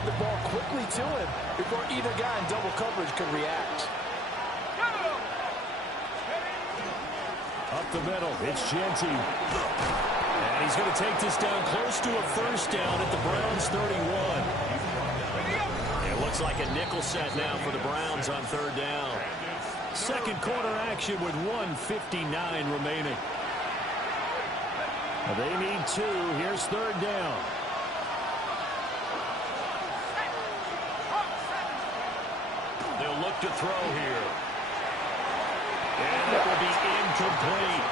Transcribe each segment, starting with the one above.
get the ball quickly to him before either guy in double coverage could react. Up the middle, it's Genty. And he's going to take this down close to a first down at the Browns 31. It looks like a nickel set now for the Browns on third down. Second quarter action with 1:59 remaining. They need two. Here's third down. They'll look to throw here. And it will be incomplete.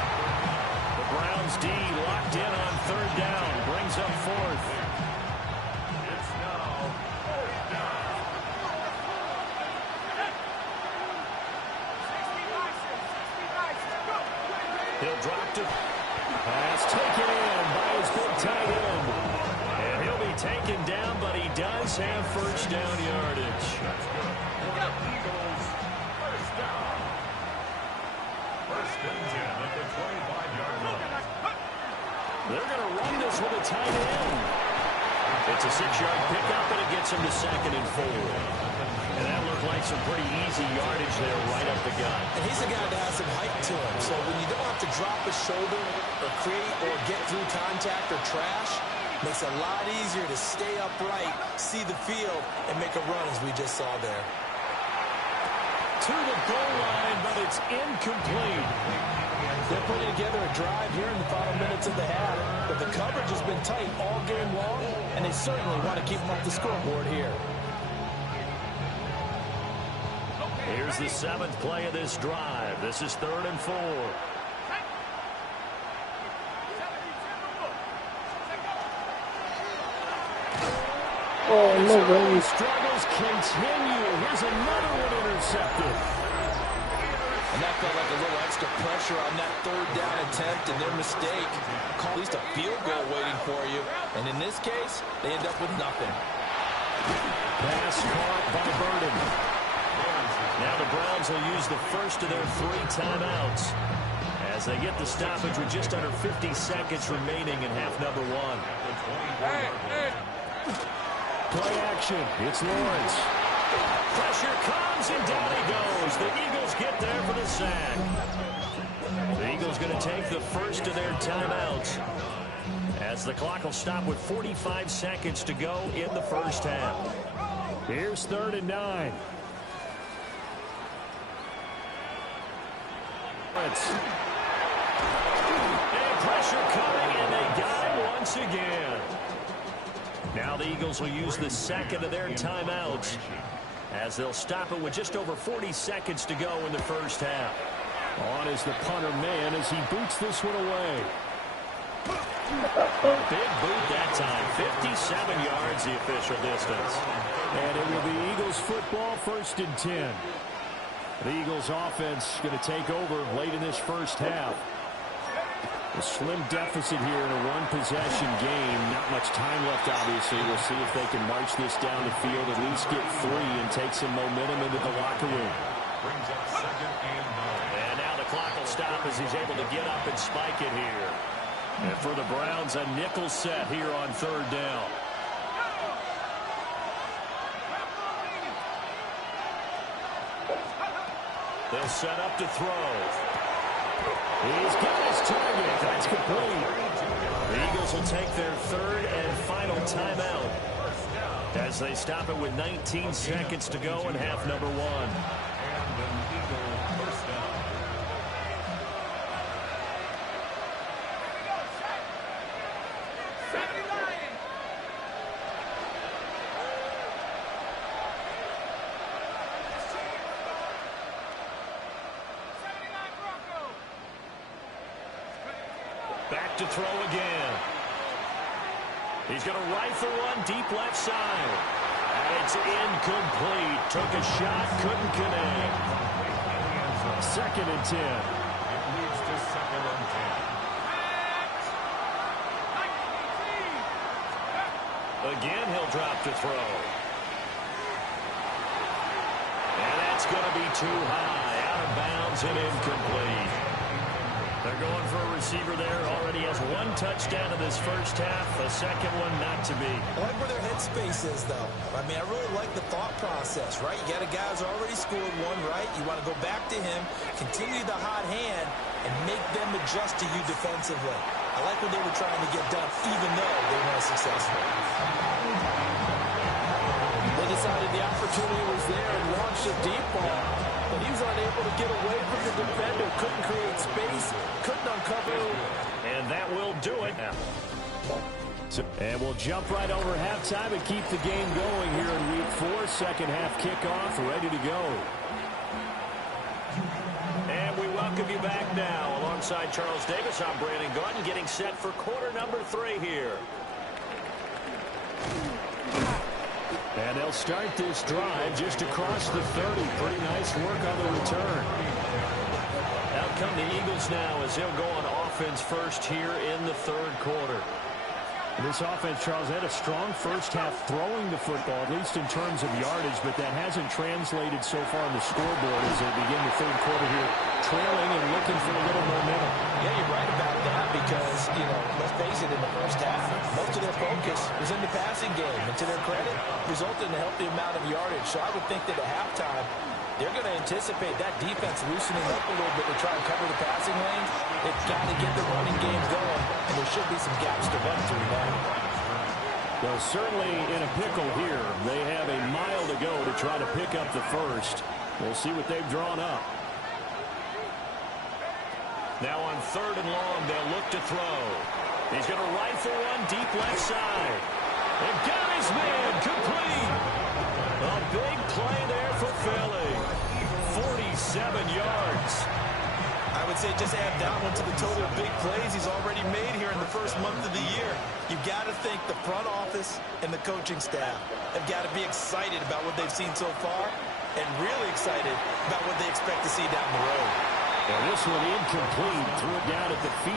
The Browns D locked in on third down. Brings up fourth. It's now fourth down. He'll drop to pass taken in by his big tight end. And he'll be taken down, but he does have first down yardage. Eagles first down. First and 10 at the 25-yard line. They're going to run this with a tight end. It's a 6-yard pickup, and it gets him to second and 4. And that looked like some pretty easy yardage there right up the gut. And he's a guy that has some height to him. So when you don't have to drop his shoulder or create or get through contact or trash, makes it a lot easier to stay upright, see the field, and make a run as we just saw there. To the goal line, but it's incomplete. They're putting together a drive here in the final minutes of the half, but the coverage has been tight all game long, and they certainly want to keep them off the scoreboard here. Here's the 7th play of this drive. This is 3rd and 4. Oh, no way. Struggles continue. Here's another one intercepted. And that felt like a little extra pressure on that third down attempt, and their mistake call at least a field goal waiting for you. And in this case, they end up with nothing. Pass caught by Burden. Now the Browns will use the first of their 3 timeouts as they get the stoppage with just under 50 seconds remaining in half number 1. Play action. It's Lawrence. Pressure comes, and down he goes. The Eagles get there for the sack. The Eagles going to take the first of their timeouts as the clock will stop with 45 seconds to go in the first half. Here's 3rd and 9. And pressure coming, and they got him once again. Now the Eagles will use the second of their timeouts as they'll stop it with just over 40 seconds to go in the first half. On is the punter man as he boots this one away. Big boot that time. 57 yards the official distance. And it will be Eagles football, 1st and 10. The Eagles offense going to take over late in this first half. A slim deficit here in a one-possession game. Not much time left, obviously. We'll see if they can march this down the field, at least get 3 and take some momentum into the locker room. Brings up 2nd and 9. And now the clock will stop as he's able to get up and spike it here. And for the Browns, a nickel set here on 3rd down. They'll set up to throw. He's got his target. That's complete. The Eagles will take their 3rd and final timeout as they stop it with 19 seconds to go in half number 1. And an Eagle first down. Back to throw again. He's going to rifle one deep left side. And it's incomplete. Took a shot, couldn't connect. 2nd and 10. It leads to 2nd and 10. Again, he'll drop to throw. And that's going to be too high. Out of bounds and incomplete. They're going for a receiver there. Already has one touchdown in this first half. A second one not to be. I like where their headspace is, though. I mean, I really like the thought process, right? You got a guy who's already scored one, right? You want to go back to him, continue the hot hand, and make them adjust to you defensively. I like what they were trying to get done, even though they weren't successful. They decided the opportunity was there and launched a deep ball, but he was unable to get away from the defender, couldn't create space, couldn't uncover. And that will do it. And we'll jump right over halftime and keep the game going here in week 4. Second half kickoff, ready to go. And we welcome you back now. Alongside Charles Davis, I'm Brandon Gaudin, getting set for quarter number 3 here. And they'll start this drive just across the 30. Pretty nice work on the return. Out come the Eagles now as they'll go on offense first here in the third quarter. This offense, Charles, had a strong first half throwing the football, at least in terms of yardage, but that hasn't translated so far on the scoreboard as they begin the third quarter here, trailing and looking for a little momentum. Yeah, you're right about that because, let's face it, in the first half, most of their focus was in the passing game. And to their credit, resulted in a healthy amount of yardage. So I would think that at halftime, they're going to anticipate that defense loosening up a little bit to try and cover the passing lanes. They've got to get the running game going, and there should be some gaps to run through now. Well, certainly in a pickle here. They have a mile to go to try to pick up the first. We'll see what they've drawn up. Now on third and long, they'll look to throw. He's going to rifle one deep left side. And got his man complete. A big play there for Philly. 47 yards. I would say just add that one to the total of big plays he's already made here in the first month of the year. You've got to think the front office and the coaching staff have got to be excited about what they've seen so far and really excited about what they expect to see down the road. And this one incomplete. Threw it down at the feet